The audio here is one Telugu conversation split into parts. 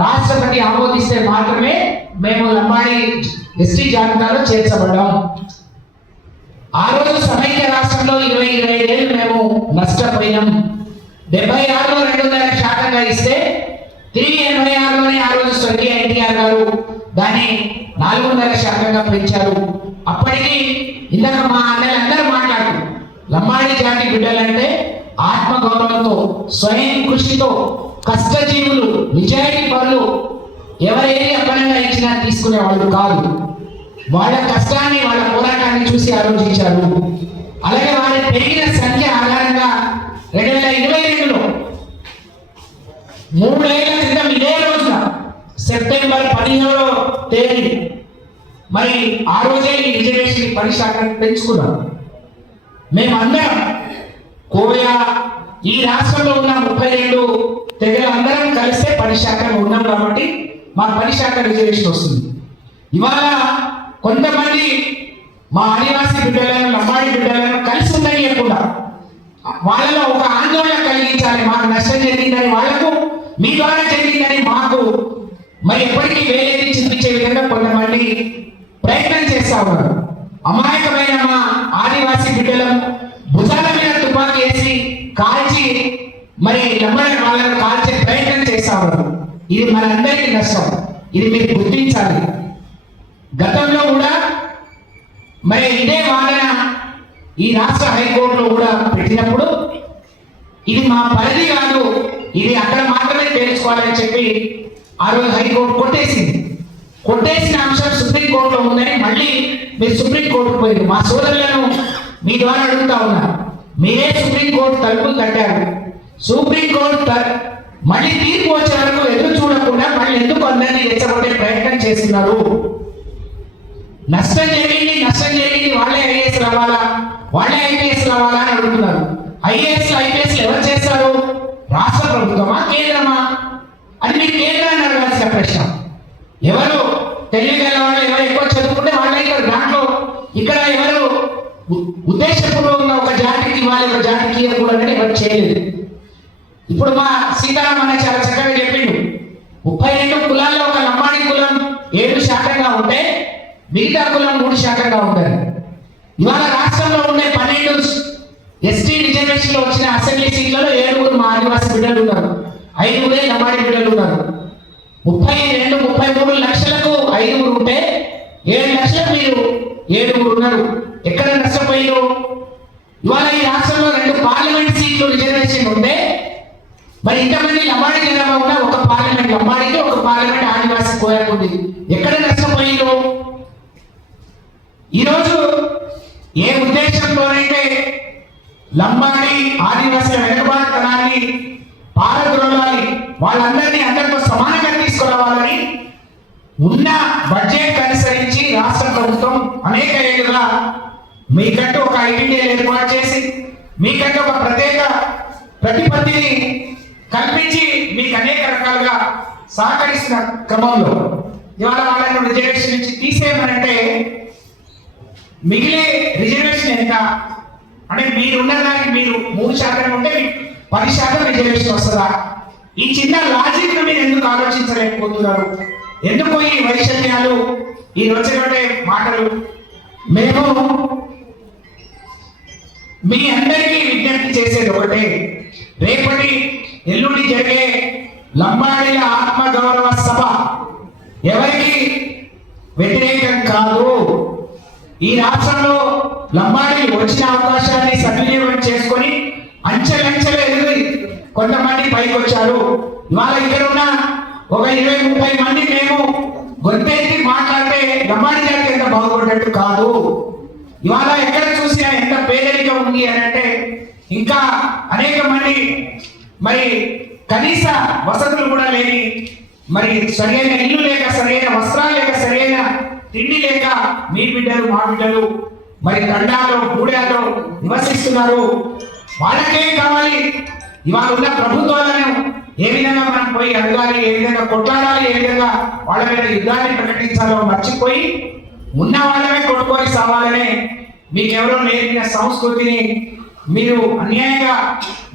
రాష్ట్రపతి ఆమోదిస్తే మాత్రమే మేము లంబాడి ఎస్టీ జాబితాలో చేర్చబడ్డాం. ఆ రోజు సమైక్య రాష్ట్రంలో 20-25 ఏళ్ళు మేము నష్టపోయినాం. 76లో 2.5% ఇస్తే తిరిగి 86లోనే ఆ రోజు స్వర్గీయ ఎన్టీఆర్ గారు దాన్ని 4.5% పెంచారు. అప్పటికి ఇందాక మా అన్నలందరూ మాట్లాడు లంబాడి జాతి బిడ్డలంటే ఆత్మగౌరవంతో, స్వయం కృషితో, కష్టజీవులు, నిజాయితీ పనులు, ఎవరేది అప్పనంగా ఇచ్చినా తీసుకునే వాళ్ళు కాదు. వాళ్ళ కష్టాన్ని, వాళ్ళ పోరాటాన్ని చూసి ఆలోచించారు. అలాగే వారి పెరిగిన సంఖ్య ఆధారంగా 2022లో 3 ఏళ్ల క్రితం ఇదే రోజున సెప్టెంబర్ 15వ తేదీ మరి ఆ రోజే ఈ రిజర్వేషన్ పరిశాఖను పెంచుకున్నాం. మేమందరం కోయ ఈ రాష్ట్రంలో ఉన్న 32 తెగలందరం కలిస్తే 10 శాతం ఉన్నాం కాబట్టి మాకు 10 శాతం రిజర్వేషన్ వస్తుంది. ఇవాళ కొంతమంది మా ఆదివాసీ బిడ్డలను, లంబాడి బిడ్డలను కలిసి ఉండనియకుండా వాళ్ళలో ఒక ఆందోళన కలిగించాలి. మాకు నష్టం జరిగిందని వాళ్లకు, మీ ద్వారా జరిగిందని మాకు, మరి ఎప్పటికీ వేలేది చింతించే విధంగా కొంతమంది ప్రయత్నం చేస్తా ఉన్నారు. అమాయకమైన మా ఆదివాసీ బిడ్డలను భుజాల మీద తుపాకీ వేసి కాల్చి మరి లంబాడి వాళ్ళను కాల్చే ప్రయత్నం చేస్తా ఉన్నారు. ఇది మనందరికీ నష్టం. ఇది మీరు గుర్తించాలి. గతంలో కూడా మరి ఇదే వాదన ఈ రాష్ట్ర హైకోర్టులో కూడా పెట్టినప్పుడు ఇది మా పరిధి కాదు, ఇది అక్కడ మాత్రమే తేల్చుకోవాలని చెప్పి ఆ రోజు హైకోర్టు కొట్టేసిన అంశం సుప్రీంకోర్టులో ఉందని మళ్ళీ మీరు సుప్రీంకోర్టుకు పోయింది. మా సోదరులను మీ ద్వారా అడుగుతా ఉన్నారు, మీరే సుప్రీంకోర్టు తలుపులు తట్టారు. సుప్రీంకోర్టు మళ్ళీ తీర్పు వచ్చే వరకు ఎదురు చూడకుండా మళ్ళీ ఎందుకు అందరినీ రెచ్చగొట్టే ప్రయత్నం చేస్తున్నారు? నష్టం జరిగింది వాళ్ళే ఐఏఎస్ రావాలా, వాళ్ళే ఐపీఎస్ రావాలా అని అడుగుతున్నారు. ఐఏఎస్ ఎవరు చేస్తారు? రాష్ట్ర ప్రభుత్వమా, కేంద్రమా? అది మీరు కేంద్రాన్ని అడగాల్సిన ప్రశ్న. ఎవరు తెలియగల వాళ్ళు, ఎవరు ఎక్కువ చదువుకుంటే వాళ్ళే దాంట్లో. ఇక్కడ ఎవరు ఉద్దేశపూర్వకంగా ఒక జాతికి ఇవ్వాలి, ఒక జాతికి ఇవ్వకూడదని ఎవరు చేయలేదు. ఇప్పుడు మా సీతారాం అన్న చాలా చక్కగా చెప్పిండు, 32 కులాల్లో ఒక లంబాడి కులం 7% ఉంటే మిగతా కులం 3% ఉంటారు. ఇవాళ రాష్ట్రంలో ఉండే 12 ఎస్టీ రిజర్వేషన్లో వచ్చిన అసెంబ్లీ సీట్లలో 7 మా ఆదివాసీ బిడ్డలు ఉన్నారు, 5 లంబాడి బిడ్డలు ఉన్నారు. 32-33 లక్షలకు 5 ఉంటే 7 లక్షలకు మీరు 7 ఉన్నారు. ఎక్కడ నష్టపోయారు? ఇవాళ ఈ రాష్ట్రంలో 2 పార్లమెంట్ సీట్లు రిజర్వేషన్ ఉంటే మరి ఇంతమంది లంబాడి జనాభా ఉన్న ఒక పార్లమెంట్ లంబాడికి, ఒక పార్లమెంట్ ఆదివాసీ కోయకు ఉంది. ఎక్కడ నష్టపోయారు? ఈరోజు ఏ ఉద్దేశంతోనైతే లంబాడి ఆదివాసీల వెనుకబాటుతనాన్ని పారద్రోలాలి, వాళ్ళందరినీ అందరితో సమానంగా తీసుకురావాలని ఉన్న బడ్జెట్ అనుసరించి రాష్ట్ర ప్రభుత్వం అనేక ఏళ్ళుగా మీకంటూ ఒక ఐడెంటిటీ ఏర్పాటు చేసి, మీకంటూ ఒక ప్రత్యేక ప్రతిపత్తిని కల్పించి మీకు అనేక రకాలుగా సహకరిస్తున్న క్రమంలో ఇవాళ వాళ్ళను రిజర్వేషన్ నుంచి తీసేయమనంటే మిగిలే రిజర్వేషన్ ఎంత అంటే మీరున్న దానికి మీరు 3% ఉంటే 10% రిజర్వేషన్ వస్తుందా? ఈ చిన్న లాజిక్ మీరు ఎందుకు ఆలోచించలేకపోతున్నారు? ఎందుకు ఈ వైషమ్యాలు, ఈ వచ్చే మాటలు? మేము మీ అందరికీ విజ్ఞప్తి చేసేది ఒకటే, రేపటి ఎల్లుండి జరిగే లంబాడీల ఆత్మగౌరవ సభ ఎవరికి వ్యతిరేకం కాదు. ఈ రాష్ట్రంలో లంబాడీలు వచ్చిన అవకాశాన్ని సద్వినియోగం చేసుకొని అంచెలంచెలు ఎదిగి కొంతమంది పైకి వచ్చారు. ఇవాళ ఇక్కడ ఉన్న ఒక 20-30 మంది మేము గొంతెత్తి మాట్లాడితే లంబాడీ జాతి ఎంత బాగుపడ్డట్టు కాదు. ఇవాళ ఎక్కడ చూసినా ఎంత పేదరికం ఉంది అని అంటే ఇంకా అనేక మంది మరి కనీస వసతులు కూడా లేని, మరి సరైన ఇల్లు లేక, సరైన వస్త్రాలు లేక, సరైన తిండి లేక మీ బిడ్డలు మా బిడ్డలు మరి తండాలో గూడాలో నివసిస్తున్నారు. వాళ్ళకేం కావాలి? ఇవాళ ఉన్న ప్రభుత్వాలను ఏ విధంగా మనం పోయి అడగాలి, ఏ విధంగా కొట్లాడాలి, ఏ విధంగా వాళ్ళ మీద యుద్ధాన్ని ప్రకటించాలో మర్చిపోయి ఉన్న వాళ్ళనే కొట్టుకొని సావాలనే మీకెవరో నేర్పిన సంస్కృతిని మీరు అన్యాయంగా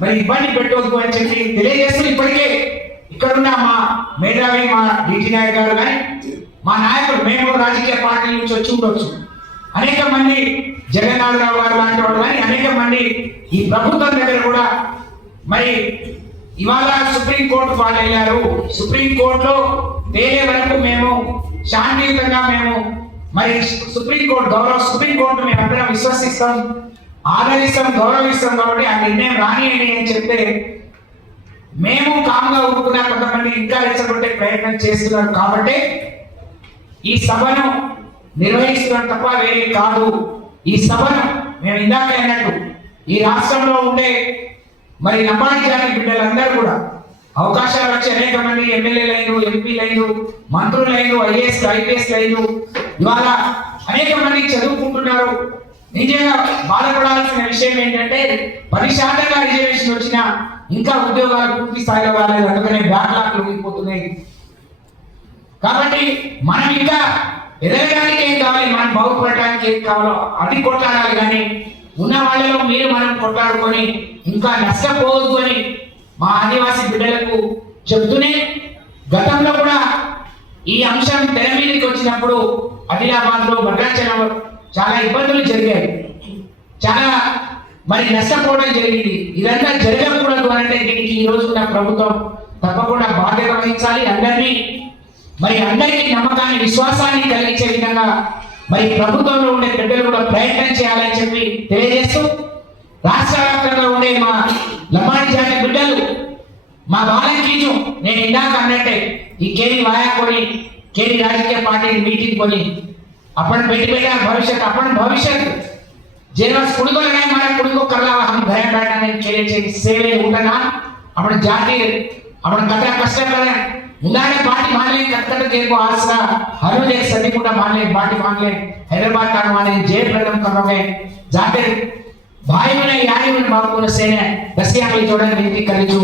మరి ఇబ్బంది పెట్టవద్దు అని చెప్పి తెలియజేస్తూ, ఇప్పటికే ఇక్కడున్న మా మేధావి మా డిటి నాయక్ గారు కానీ మా నాయకులు మేము రాజకీయ పార్టీల నుంచి వచ్చి ఉండొచ్చు, అనేక మంది జగన్నాథరావు గారు లాంటి వాళ్ళు కానీ అనేక మంది ఈ ప్రభుత్వం దగ్గర కూడా మరి ఇవాళ సుప్రీంకోర్టు వాళ్ళు వెళ్ళారు, సుప్రీంకోర్టులో తేలే వరకు మేము శాంతియుతంగా మేము మరి సుప్రీంకోర్టు మేమందరం విశ్వసిస్తాం, ఆదరిస్తాం, గౌరవిస్తాం కాబట్టి ఆ నిర్ణయం రానియండి అని చెప్తే మేము కామ్గా ఊరుకున్నా కొంతమంది ఇంకా రెచ్చగొట్టే ప్రయత్నం చేస్తున్నారు. కాబట్టి ఈ సభను నిర్వహిస్తున్నాం తప్ప వేరే కాదు. ఈ సభను మేము ఇందాక అన్నట్టు ఈ రాష్ట్రంలో ఉండే మరి లంబాడి జాతి బిడ్డలందరూ కూడా అవకాశాలు వచ్చి అనేక మంది ఎమ్మెల్యేలైన, ఎంపీలైన, మంత్రులైన, ఐపీఎస్లైన ఇవాళ అనేక మంది చదువుకుంటున్నారు. నిజంగా బాధపడాల్సిన విషయం ఏంటంటే 10% రిజర్వేషన్ వచ్చినా ఇంకా ఉద్యోగాలు పూర్తి స్థాయిలో రాలేదు, అందుకనే బ్యాక్లాగ్లు ఉండిపోతున్నాయి. కాబట్టి మనం ఇంకా ఎదగడానికి ఏం కావాలి, మనం బాగుపడటానికి ఏం కావాలో అది కొట్లాడాలి. కానీ ఉన్న వాళ్ళలో మీరు మనం కొట్లాడుకొని ఇంకా నష్టపోవద్దు అని మా ఆదివాసీ బిడ్డలకు చెబుతూనే గతంలో కూడా ఈ అంశం తెర మీదకి వచ్చినప్పుడు ఆదిలాబాద్లో భద్రాచలంలో చాలా ఇబ్బందులు జరిగాయి, చాలా మరి నష్టపోవడం జరిగింది. ఇదంతా జరగకూడదు అంటే దీనికి ఈ రోజు నా ప్రభుత్వం తప్పకుండా బాధ్యత వహించాలి. అందరికీ నమ్మకాన్ని, విశ్వాసాన్ని కలిగించే విధంగా మరి ప్రభుత్వంలో ఉండే పెద్దలు కూడా ప్రయత్నం చేయాలని చెప్పి తెలియజేస్తూ రాష్ట్ర వ్యాప్తంగా ఉండే మా లంబాడి జాతి బిడ్డలు మా వాలంటీర్లు నేను ఇందాక అన్నట్టే ఈ కేని వాయాకొని కేని రాజకీయ పార్టీ మీటింగ్ కొని अपन बेटी भविष्य अपन भविष्य जेना कुड़को लगाए मारा कुड़को करला हम घर बैठा ने केले चे सेवे उठना अपन जाति अपन कतरा कष्ट करे मुंदाने पार्टी मान ले कटकट के को आसरा हर एक सदी कुटा मान ले पार्टी मान ले हैदराबाद का मान ले जय प्रदम करोगे जाते भाई ने यारी ने बापू ने सेने दसिया के जोड़े विनती करी छु